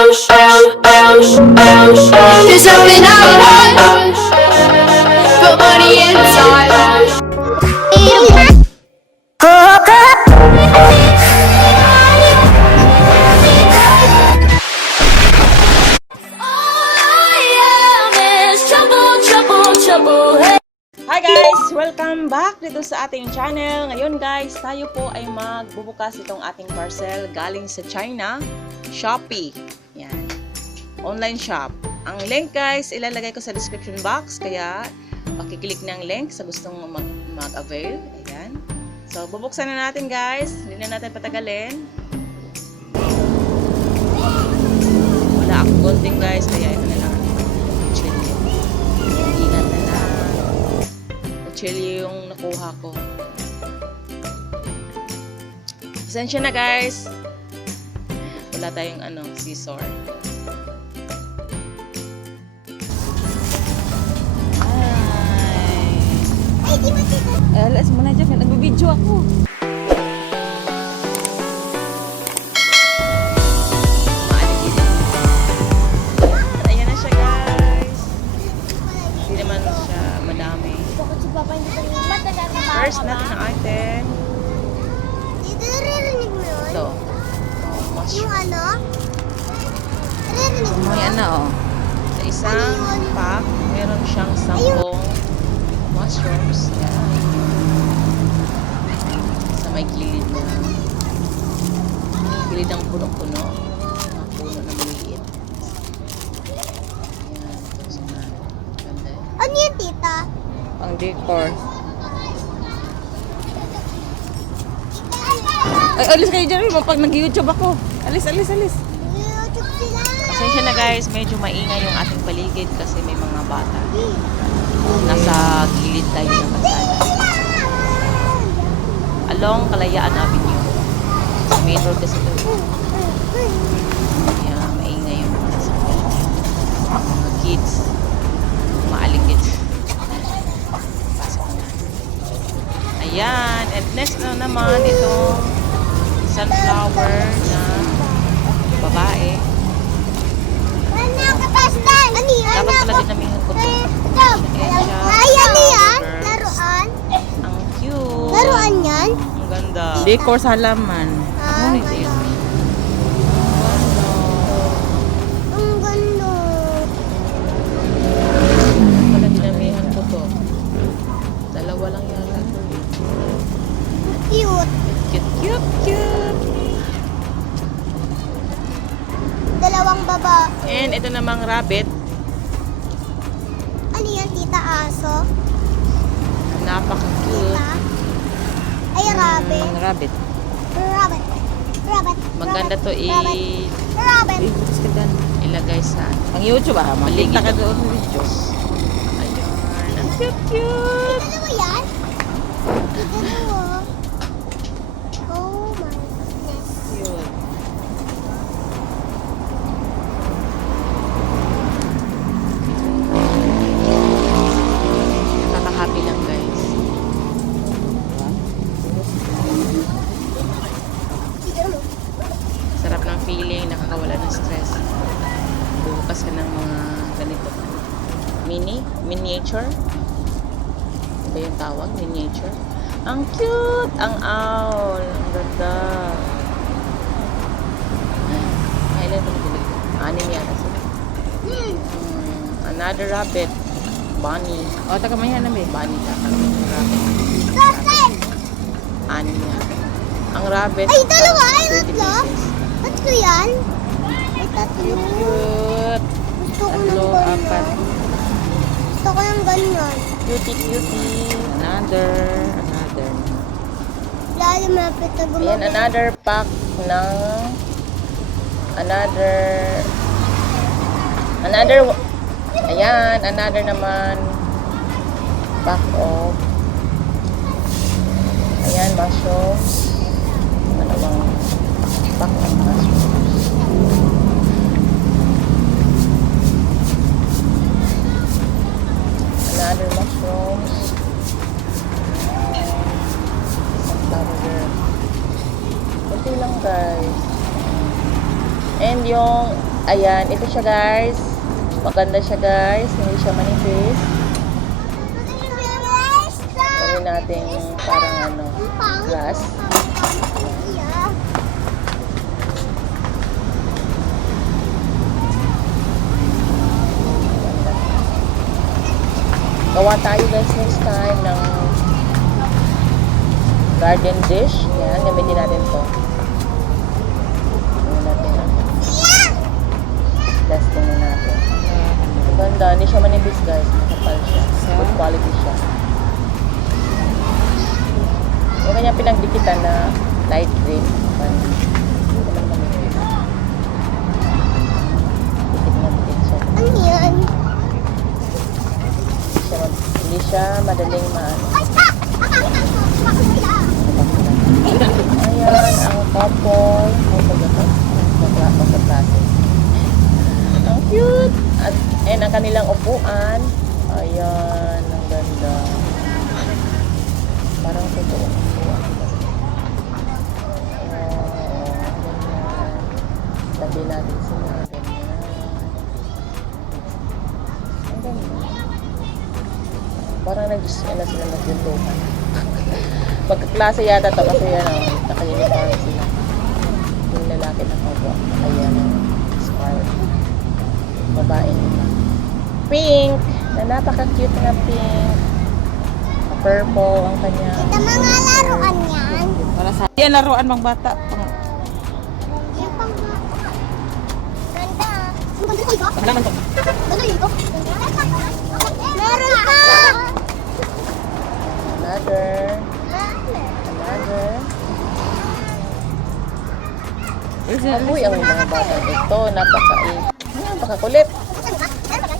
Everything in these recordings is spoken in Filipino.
There's something I want, but money inside. Hi guys! Welcome back dito sa ating channel. Ngayon guys, tayo po ay magbubukas itong ating parcel galing sa China, Shopee. Yan. Online shop. Ang link guys, ilalagay ko sa description box. Kaya, pakiclick ng link sa gustong mag-avail. Ayan. So, bubuksan na natin guys. Hindi na natin patagalin. Wala akong gunting guys, kaya ito na lang. Ingat na lang. Chili yung nakuha ko. Pasensya na guys. Wala tayong scissor. Ay, di ba dito? Alas mo na dyan. Nagbibidyo ako. Ayan na siya guys. Hindi naman siya madami. First natin na item. Dito naririnig mo yun? Ito. Yung ano? Naririnig mo? May sa isang pack, meron siyang 10 mushrooms. Yan. Sa may gilid na. Gilid ng puno-puno. Mga puno na maliit. Yan. Ito sa ganda. Ano yun, tita? Pang decor. Ay, alis kayo dyan. Pag nag-YouTube ako. Alis. YouTube sila. Pasensya na guys, medyo maingay yung ating paligid kasi may mga bata. Nasa gilid tayo ng kalsada. Along Kalayaan Avenue. Sa main road kasi ito. Kaya maingay yung mga sasakyan. Mga kids. Maaligid. Pasok na. Ayan. And next na naman itong sunflower na babae. Dapat pala dinamihan ko ito. Ay, ano yan? Laruan? Ang cute. Laruan yan? Ang ganda. Decors halaman. Ah, Ngunit yun. ang ganda. Pala dinamihan ko to. Dalawa lang yata ito. Cute. Cute. Dalawang baba. And ito namang rabbit. Ano yan, tita? Aso? Napaka-cute. Tita? Ay, rabbit. Rabbit. Rabbit. Maganda to Rabbit. ilagay sa Ang YouTube paligid. makita ka doon sa videos. Ayun. Ang cute. Dalawa yan? Dalawa. Oh my goodness. Cute. Nakaka-happy lang guys. Sarap ng feeling, nakakawala ng stress. Bubukas ka ng mga ganito. Miniature? Ano ba yung tawag? Miniature? Ang cute! Ang owl! Ang ganda! Kailan ba nabili ko? Anim yata sila. Another rabbit. Bunny. O, taga may hanam eh. Bunny yata. Rabbit. Tosin! Anim yata. Ang rabbit. Ay, dalawa! Ay, 30 tatlo? pieces. Tatlo yan? Ay, tatlo. Cute! Gusto ko ng Tatlo, apat. ganyan. Gusto ko ng ganyan. Cutie. Another. Lalo malapit na Ayan, gumagay. another pack ng another naman pack of mushrooms. Dalawang pack of mushrooms. Another mushrooms. Sunflower. Kunti lang guys. And yung Ayan, ito siya guys. Maganda siya guys. Hindi siya manipis. Gawin natin parang ano, glass. Gawa tayo guys next time ng garden dish. Yan, gamitin natin to. Gawin natin ang testing na natin. Ang ganda, hindi siya manipis guys. Makapal siya. Good quality siya. Yung kanya pinagdikitan na light green. Hindi naman manipis. Dikit na dikit siya. Ano yan? Hindi siya madaling maano. Ayan, ang couple. Magkaklase. Ang cute. At ang kanilang upuan. Ayan, ang ganda. Parang totoo. Tabi natin sila. Ang ganda. Parang nag-sila nagyuntukan. Magkaklase yata to kasi yan naka-uniform sila. Yung lalaki na kawa. Ayan ang scarf. Babae nila. Pink! Na napaka-cute na pink. Purple ang kanya. Ito mga laruan yan. Para sa... Yan, laruan mga bata. Yan pang ganda. Ang ganda ko ito. Pangalaman to. Ganda ito. Meron pa! Another. Agoy ang mga bata ito. Napaka-kulit.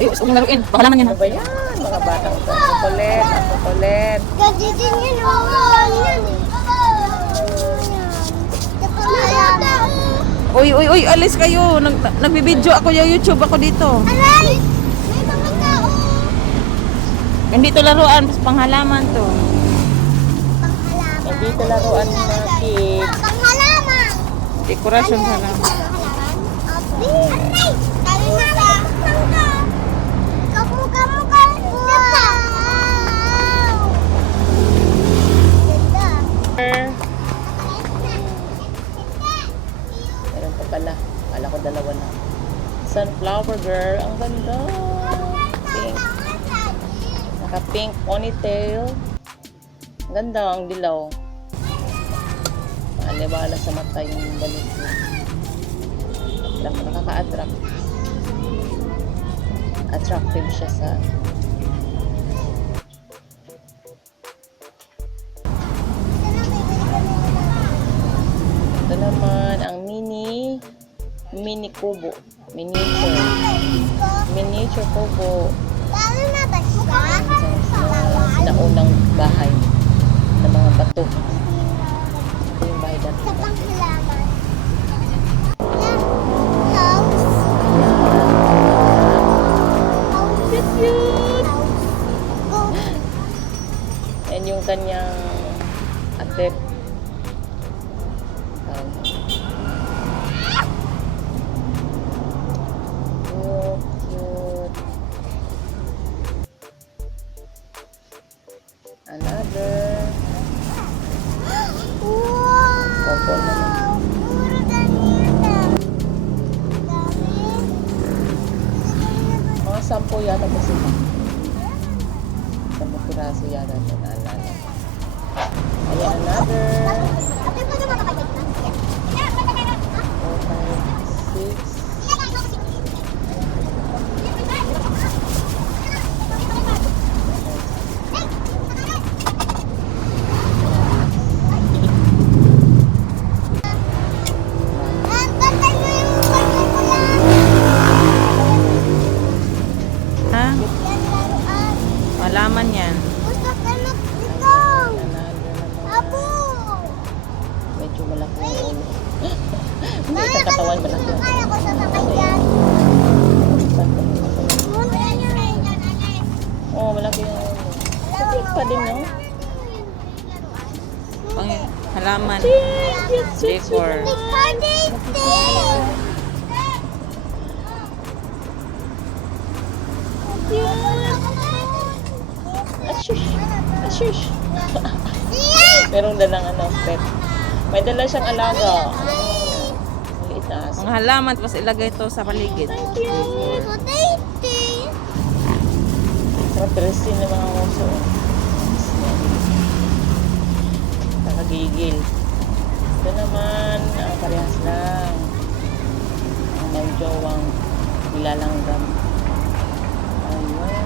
Ay, gusto mong laruin. Pangalaman yan. Ano ba yan? Mga batang ito. Ang kulit. Ang kulit. Ganda din yun. Yan. Uy, alis kayo. Nagbibideo ako yung YouTube ako dito. Aray! May mga tao. Hindi to laruan, mas panghalaman to. Panghalaman. Hindi ito laruan na kids. Panghalaman. Dekorasyon sa lang. Panghalaman? Aray! Tali na ba? Kamu. Wow! Ganda. Meron pa pala. Kala ko dalawa na. Sunflower girl. Ang ganda. Pink. Naka-pink ponytail. Ang ganda. Ang dilaw. Maalibala sa mata yung balit niya. Nakaka-attract. Attractive siya sa... Ito naman ang mini kubo. Miniature kubo. Lalo na ba siya? Sinaunang bahay ng mga bato. Ito yung bahay dati. Sa panghalaman. House. Cute! Goat. Yan yung kanyang atep. Cute. Another. Couple naman. Wow! Puro ganito. Dami. Mga 10 yata ba sila? 10 piraso yata ito naalala. Ayan, another. Ate, pwede ba kapatid na? 4, 5, 6. Ang ganda nyo yung kwarto ko lang. Ha? Yan laruan. Malaman yan. Gusto ko na ito. Another naman. Apo. Medyo malaki yung ulo. Hindi, isang katawan malaki. Kaya ko sasakay yan. Muna yan. Oo, malaki yung ulo. Kapit pa din, no? Halaman. Cute. Decor. Party day. shush. Shush. Meron dalang pet. May dala siyang alaga. Maliit na aso. Mga halaman, tapos ilagay ito sa paligid. Interesting na mga oso. Nakagigil. Ito naman, parehas lang. Ang manjowang nilalanggam. Ayun.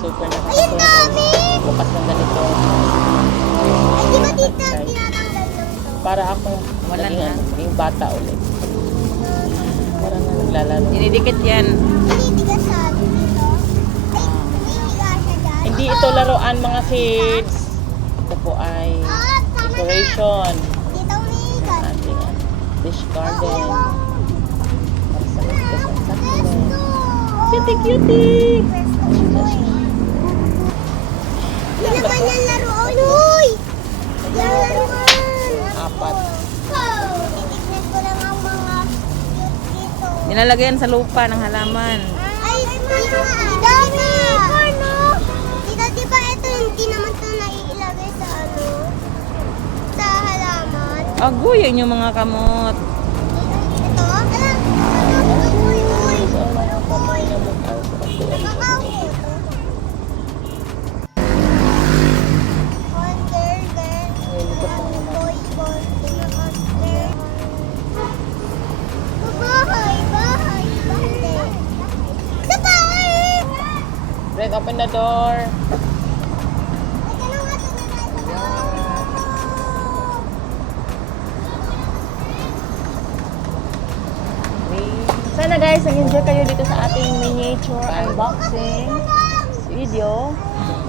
Super nakakasama. Bukas ng ganito. Di ba dito tinatanggal lang to? Para akong Wala naging, na. naging bata ulit. Para na naglalaro. Dinidikit yan. Tinitigas sa dito. Ay, tinitigas siya dyan. Hindi ito laruan mga kids. Ito po ay decoration. Dito umiigas. Ating dish garden. Para sa Cactus and Succulents. Cutie cutie! Yan naman yung laruan. Uy! Yung laruan. Apat. Titignan ko lang ang mga cute dito. Nilalagyan sa lupa ng halaman. Ay, dami! Ano? Dito, di ba ito hindi naman ito naiilagay sa sa halaman? Aguyan yung mga kamot. Ito? Uy, uy! Uy! Nakakaw ito. Boy, boy, kinakaster. Bahay, bahay, bahay. Sa bahay! Break, open the door. Sana guys, nag-enjoy kayo dito sa ating miniature unboxing video.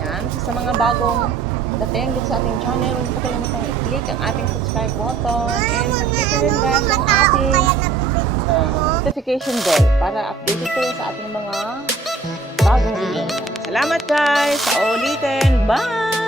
Yan. Sa mga bagong dating dito sa ating channel, huwag po kalimutan i-click ang ating subscribe button and click rin guys ang ating notification bell para updated kayo sa ating mga bagong video. Salamat guys! Sa ulitin! Bye!